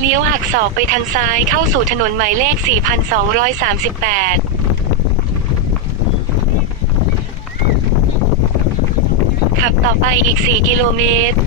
เลี้ยวหักศอกไปทางซ้ายเข้าสู่ถนนหมายเลข 4238ขับต่อไปอีก 4 กิโลเมตร